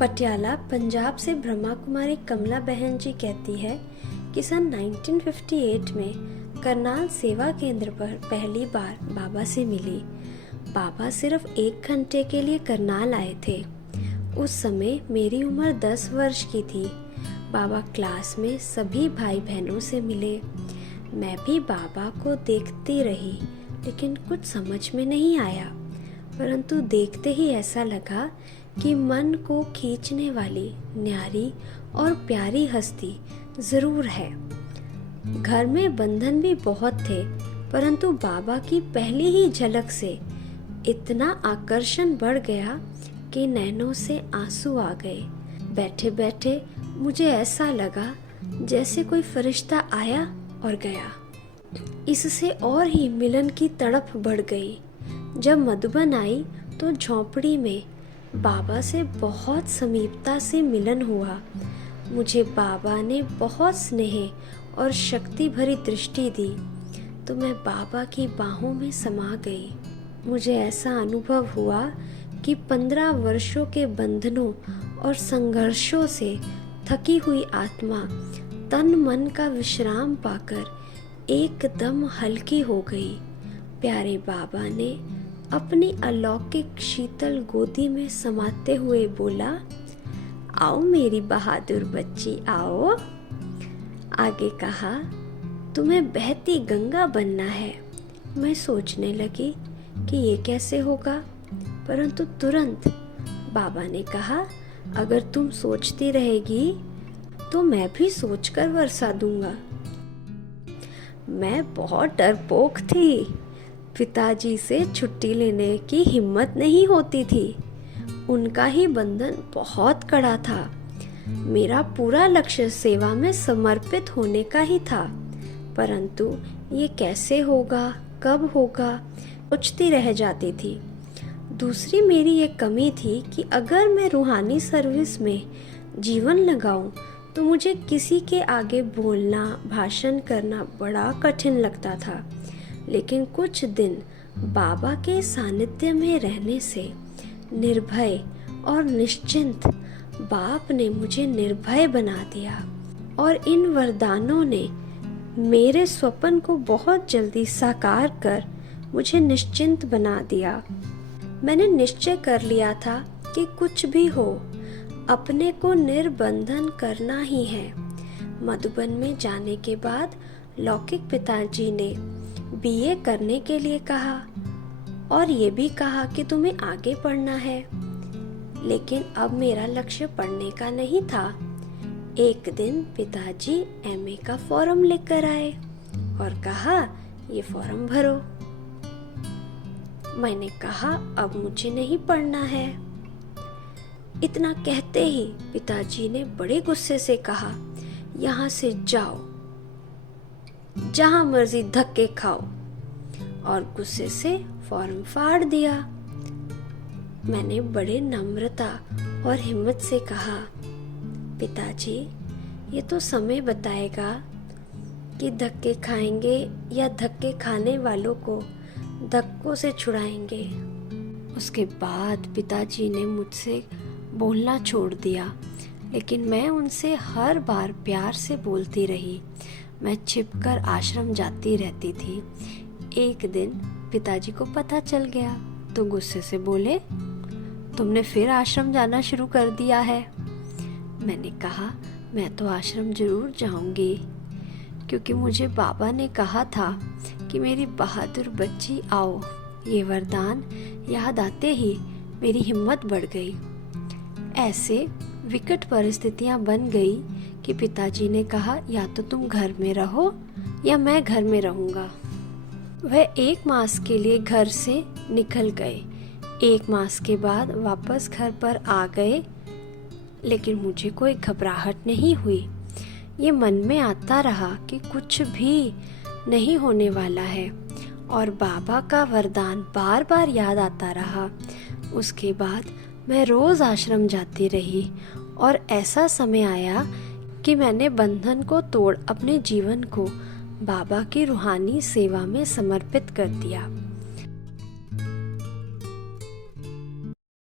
पटियाला पंजाब से ब्रह्मा कुमारी कमला बहन जी कहती है कि सन 1958 में करनाल सेवा केंद्र पर पहली बार बाबा से मिली। बाबा सिर्फ 1 घंटे के लिए करनाल आए थे। उस समय मेरी उम्र 10 वर्ष की थी। बाबा क्लास में सभी भाई बहनों से मिले। मैं भी बाबा को देखती रही, लेकिन कुछ समझ में नहीं आया, परंतु देखते ही ऐसा लगा कि मन को खींचने वाली न्यारी और प्यारी हस्ती जरूर है। घर में बंधन भी बहुत थे, परंतु बाबा की पहली ही झलक से इतना आकर्षण बढ़ गया कि नैनों से आंसू आ गए। बैठे बैठे मुझे ऐसा लगा जैसे कोई फरिश्ता आया और गया। इससे और ही मिलन की तड़प बढ़ गई। जब मधुबन आई तो झोंपड़ी में बाबा से बहुत समीपता से मिलन हुआ। मुझे बाबा ने बहुत स्नेह और शक्ति भरी दृष्टि दी तो मैं बाबा की बाहों में समा गई। मुझे ऐसा अनुभव हुआ कि 15 वर्षों के बंधनों और संघर्षों से थकी हुई आत्मा तन मन का विश्राम पाकर एकदम हल्की हो गई। प्यारे बाबा ने अपनी अलौकिक शीतल गोदी में समाते हुए बोला, आओ मेरी बहादुर बच्ची आओ। आगे कहा, तुम्हें बहती गंगा बनना है। मैं सोचने लगी कि ये कैसे होगा, परंतु तुरंत बाबा ने कहा, अगर तुम सोचती रहेगी तो मैं भी सोचकर वर्षा दूंगा। मैं बहुत डरपोक थी। पिताजी से छुट्टी लेने की हिम्मत नहीं होती थी। उनका ही बंधन बहुत कड़ा था। मेरा पूरा लक्ष्य सेवा में समर्पित होने का ही था, परंतु ये कैसे होगा, कब होगा, सोचती रह जाती थी। दूसरी मेरी ये कमी थी कि अगर मैं रूहानी सर्विस में जीवन लगाऊं तो मुझे किसी के आगे बोलना, भाषण करना बड़ा कठिन लगता था। लेकिन कुछ दिन बाबा के सानिध्य में रहने से निर्भय और निश्चिंत बाप ने मुझे निर्भय बना दिया और इन वरदानों ने मेरे स्वप्न को बहुत जल्दी साकार कर मुझे निश्चिंत बना दिया। मैंने निश्चय कर लिया था कि कुछ भी हो, अपने को निर्बंधन करना ही है। मधुबन में जाने के बाद लौकिक पिताजी ने बीए करने के लिए कहा और ये भी कहा कि तुम्हें आगे पढ़ना है। लेकिन अब मेरा लक्ष्य पढ़ने का नहीं था। एक दिन पिताजी एमए का फॉर्म लेकर आए और कहा, ये फॉर्म भरो। मैंने कहा, अब मुझे नहीं पढ़ना है। इतना कहते ही पिताजी ने बड़े गुस्से से कहा, यहाँ से जाओ, जहां मर्जी धक्के खाओ, और गुस्से से फॉर्म फाड़ दिया। मैंने बड़े नम्रता और हिम्मत से कहा, पिताजी ये तो समय बताएगा कि धक्के खाएंगे या धक्के खाने वालों को धक्कों से छुड़ाएंगे। उसके बाद पिताजी ने मुझसे बोलना छोड़ दिया, लेकिन मैं उनसे हर बार प्यार से बोलती रही। मैं छिपकर आश्रम जाती रहती थी। एक दिन पिताजी को पता चल गया तो गुस्से से बोले, तुमने फिर आश्रम जाना शुरू कर दिया है। मैंने कहा, मैं तो आश्रम जरूर जाऊंगी, क्योंकि मुझे बाबा ने कहा था कि मेरी बहादुर बच्ची आओ। ये वरदान याद आते ही मेरी हिम्मत बढ़ गई। ऐसे विकट परिस्थितियां बन गई कि पिताजी ने कहा, या तो तुम घर में रहो या मैं घर में रहूंगा। वह 1 मास के लिए घर से निकल गए। 1 मास के बाद वापस घर पर आ गए, लेकिन मुझे कोई घबराहट नहीं हुई। ये मन में आता रहा कि कुछ भी नहीं होने वाला है, और बाबा का वरदान बार बार याद आता रहा। उसके बाद मैं रोज आश्रम जाती रही और ऐसा समय आया कि मैंने बंधन को तोड़ अपने जीवन को बाबा की रूहानी सेवा में समर्पित कर दिया।